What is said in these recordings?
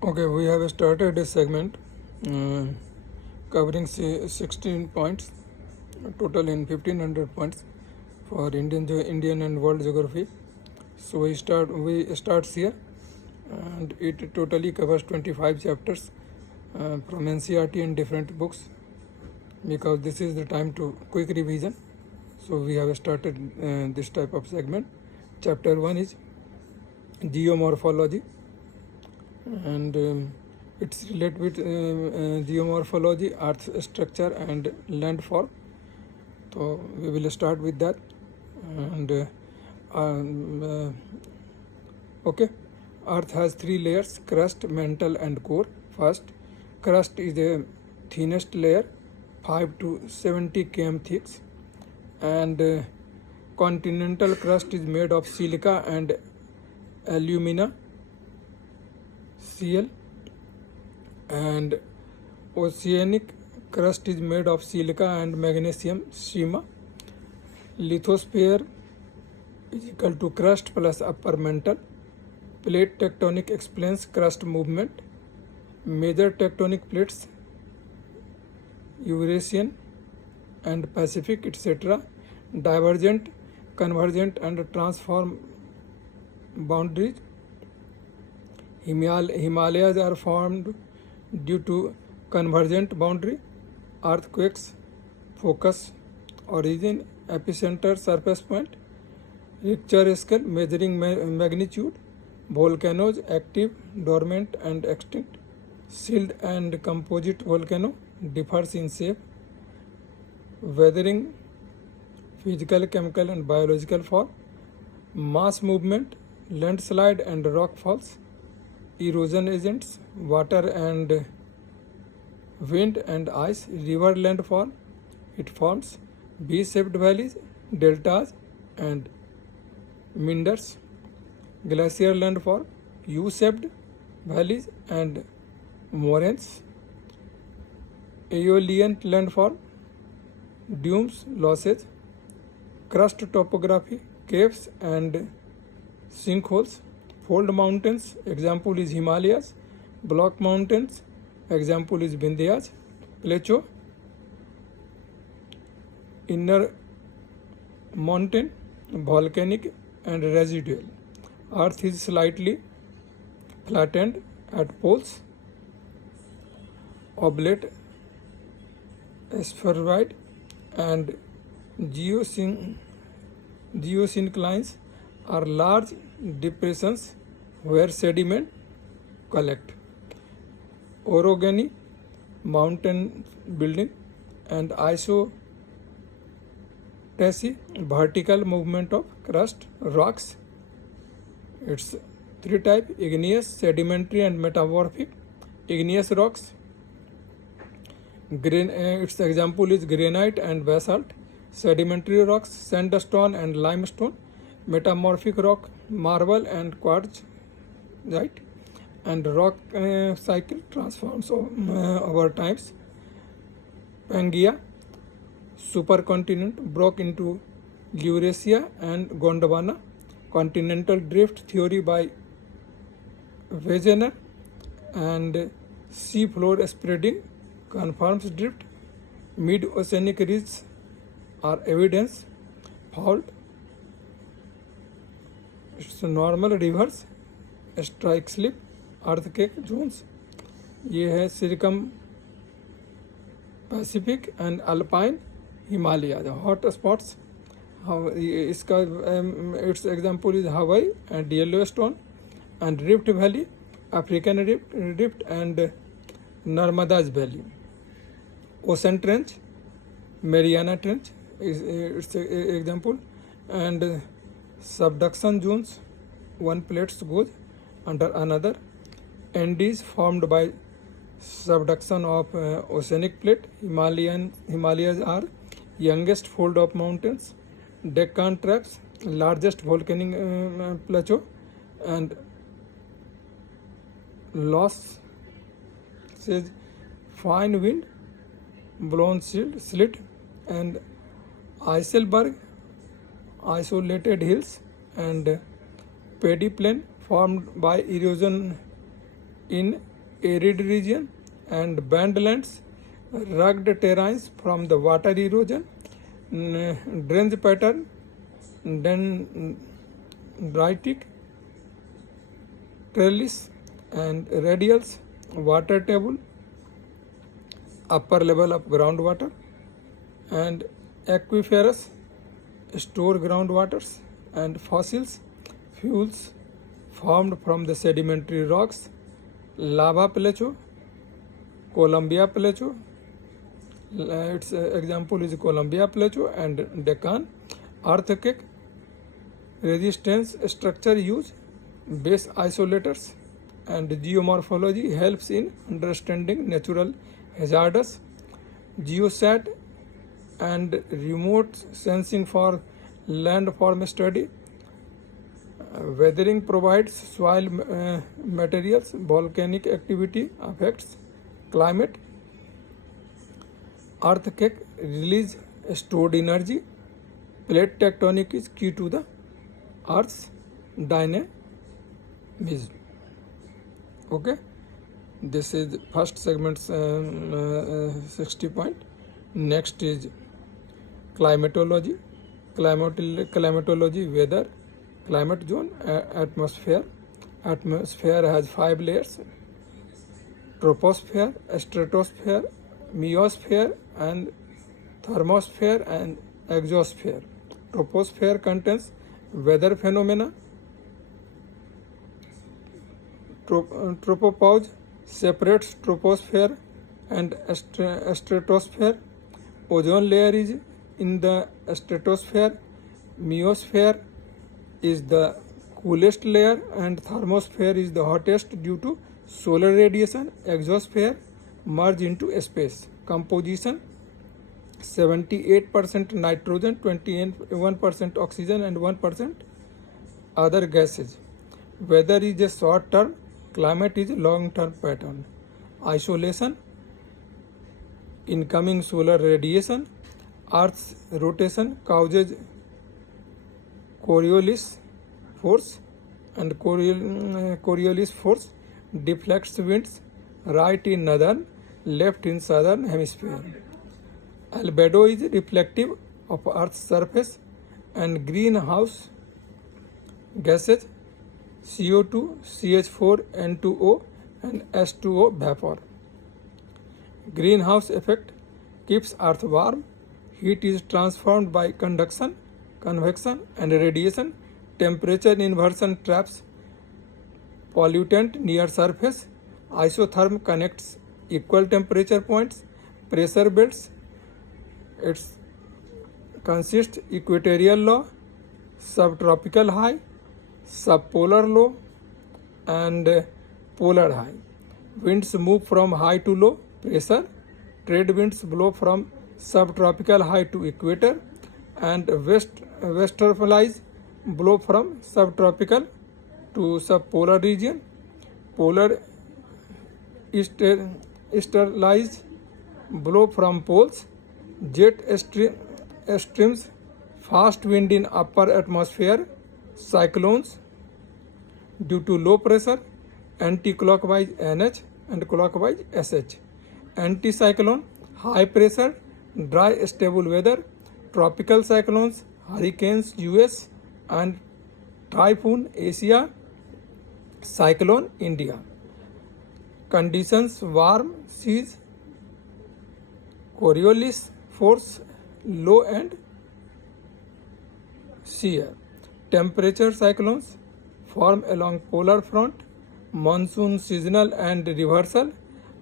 Okay, we have started a segment uh, covering 16 points, total in 1500 points for Indian and world geography. So we starts here, and it totally covers 25 chapters from NCERT and different books, because this is the time to quick revision. So we have started this type of segment. Chapter 1 is geomorphology, and it's related with geomorphology, earth structure and landform. So we will start with that. And okay, earth has three layers: crust, mantle and core. First, crust is the thinnest layer, 5 to 70 km thick, and continental crust is made of silica and alumina, Cl, and oceanic crust is made of silica and magnesium, Shima. Lithosphere is equal to crust plus upper mantle. Plate tectonic explains crust movement. Major tectonic plates: Eurasian and Pacific, etc. Divergent, convergent and transform boundaries. Himalayas are formed due to convergent boundary. Earthquakes: focus, origin, epicenter, surface point. Richter scale measuring magnitude. Volcanoes: active, dormant and extinct. Sealed and composite volcano differs in shape. Weathering: physical, chemical and biological form. Mass movement: landslide and rock falls. Erosion agents: water and wind and ice. River landfall: it forms V-shaped valleys, deltas and meanders. Glacier landfall: U-shaped valleys and moraines. Aeolian landfall: dunes, losses. Crust topography: caves and sinkholes. Fold mountains: example is Himalayas. Block mountains: example is Vindhyas. Plateau: inner mountain, volcanic and residual. Earth is slightly flattened at poles. Oblate, spheroid and geosynclines are large depressions where sediment collect. Orogeny, mountain building and isoptasy, vertical movement of crust. Rocks: it's three type: igneous, sedimentary and metamorphic. Igneous rocks, its example is granite and basalt. Sedimentary rocks: sandstone and limestone. Metamorphic rock: marble and quartzite. And rock cycle transforms over times. Pangaea, supercontinent, broke into Eurasia and Gondwana. Continental drift theory by Wegener, and sea floor spreading confirms drift. Mid-oceanic ridges are evidence. Fault: it's normal rivers, strike slip, earthquake zones. ये है circum Pacific and Alpine Himalaya, the hot spots. इसका it's example is Hawaii and Yellowstone and rift valley, African rift and Narmada's valley. Ocean trench, Mariana Trench is its example, and subduction zones: one plate goes under another. Andes formed by subduction of oceanic plate. Himalayas are youngest fold of mountains. Deccan Traps, largest volcanic plateau, and loss says fine wind, blown slit, and Eiselberg, isolated hills, and paddy plain formed by erosion in arid region and bandlands, rugged terrains from the water erosion, drainage pattern, dendritic trellis and radials, water table, upper level of groundwater, and aquifers, store groundwaters, and fossils, fuels formed from the sedimentary rocks, lava plateau, Columbia Plateau, its example is Columbia Plateau and Deccan, earthquake, resistance structure use, base isolators, and geomorphology helps in understanding natural hazards, geosat and remote sensing for landform study, weathering provides soil materials, volcanic activity affects climate, earthquake release stored energy, plate tectonic is key to the earth's dynamism. Okay, this is first segment 60 point. Next is climatology. Climatology, weather, climate zone, atmosphere. Atmosphere has 5 layers: troposphere, stratosphere, meosphere, and thermosphere and exosphere. Troposphere contains weather phenomena. Tropopause separates troposphere and stratosphere. Ozone layer is in the stratosphere. Meosphere is the coolest layer and thermosphere is the hottest due to solar radiation. Exosphere merge into space. Composition: 78% nitrogen, 21% oxygen and 1% other gases. Weather is a short term, climate is a long term pattern. Isolation: incoming solar radiation. Earth's rotation causes Coriolis force, and Coriolis force deflects winds right in northern, left in southern hemisphere. Albedo is reflective of Earth's surface, and greenhouse gases CO2, CH4, N2O and H2O vapor. Greenhouse effect keeps Earth warm. Heat is transformed by conduction, convection and radiation. Temperature inversion traps pollutant near surface. Isotherm connects equal temperature points. Pressure belts, it consists equatorial low, subtropical high, subpolar low and polar high. Winds move from high to low pressure. Trade winds blow from subtropical high to equator, and westerlies blow from subtropical to subpolar region. Polar easterlies blow from poles. Jet streams, fast wind in upper atmosphere. Cyclones due to low pressure, anti-clockwise NH and clockwise SH. Anticyclone, high pressure, dry stable weather. Tropical cyclones, hurricanes US and typhoon Asia. Cyclone India. Conditions: warm seas, Coriolis force, low and shear. Temperature cyclones form along polar front. Monsoon seasonal and reversal.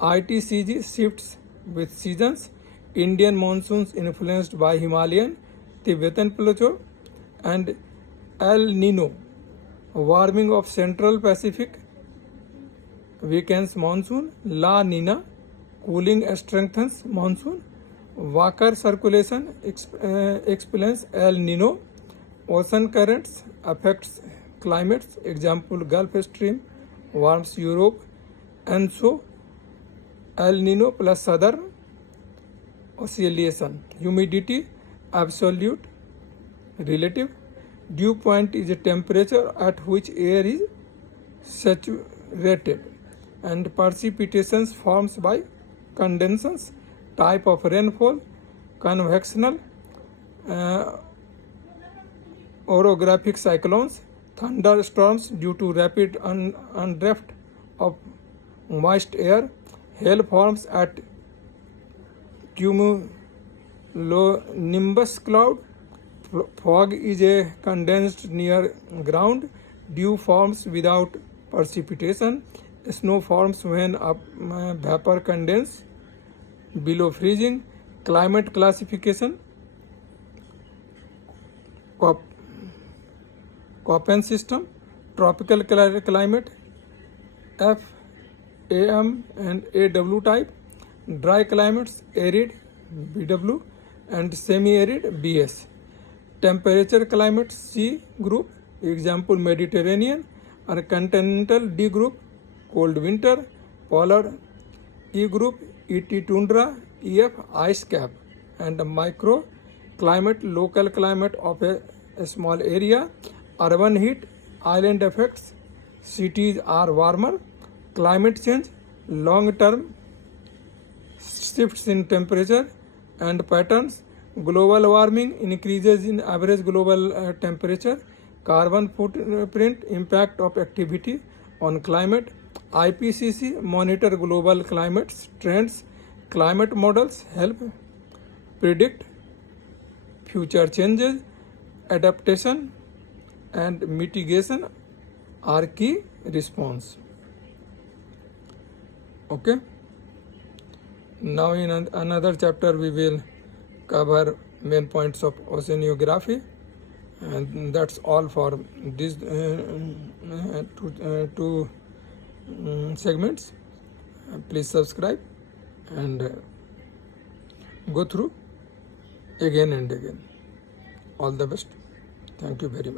ITCG shifts with seasons. Indian monsoons influenced by Himalayan, Tibetan plateau and El Nino. Warming of Central Pacific weakens monsoon. La Nina, cooling strengthens monsoon. Walker circulation explains El Nino. Ocean currents affects climates. Example: Gulf Stream warms Europe, and so El Nino plus southern oscillation. Humidity absolute, relative. Dew point is a temperature at which air is saturated. and precipitations forms by condensations, type of rainfall, convectional, uh, orographic cyclones, thunderstorms due to rapid undraft of moist air, hail forms at cumulonimbus cloud, fog is a condensed near ground, dew forms without precipitation, snow forms when vapor condense below freezing, climate classification, Köppen system, tropical climate, F, AM and AW type, dry climates, arid, BW, and semi-arid, BS. Temperature climate, C group, example Mediterranean, or continental, D group, cold winter, polar, E group, ET tundra, EF, ice cap, and micro climate, local climate of a small area, urban heat, island effects, cities are warmer, climate change, long term shifts in temperature and patterns, global warming, increases in average global temperature, carbon footprint, impact of activity on climate, IPCC monitor global climate trends, climate models help predict future changes, adaptation and mitigation are key response. Okay. Now in another chapter we will cover main points of oceanography, and that's all for these two segments. Please subscribe and go through again and again. All the best. Thank you very much.